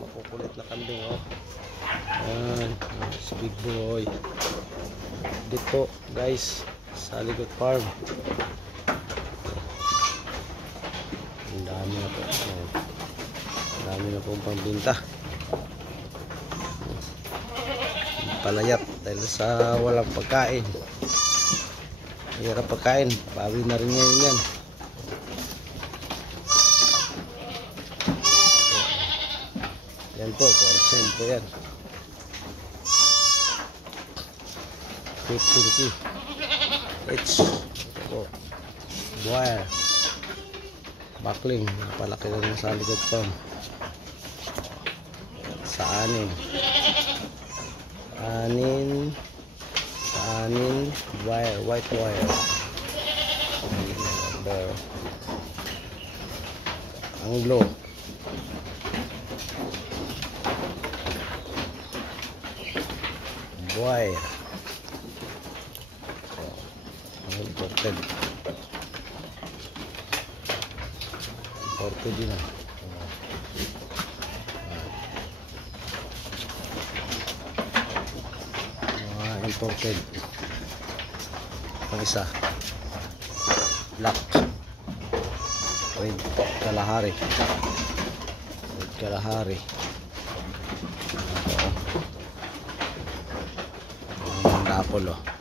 Makukulit na kambing, oh. Ayan, si Big Boy. Dito guys, sa Ligot Farm. Ang dami na po. Ang dami na pong pambinta. Palayat dahil sa walang pagkain. Hirap pagkain, bawi na rin ngayon yan. Yan po, 4% po yan. 15 key. It's po. Buhay. Bakling, napalaki na rin sa Ligot Farm. Sa anin. Sa anin, wire, white wire. Anglo. Wire. Imported. Imported din ah. Imported. Ang isa black red Kalahari. Red Kalahari. Ang Apollo.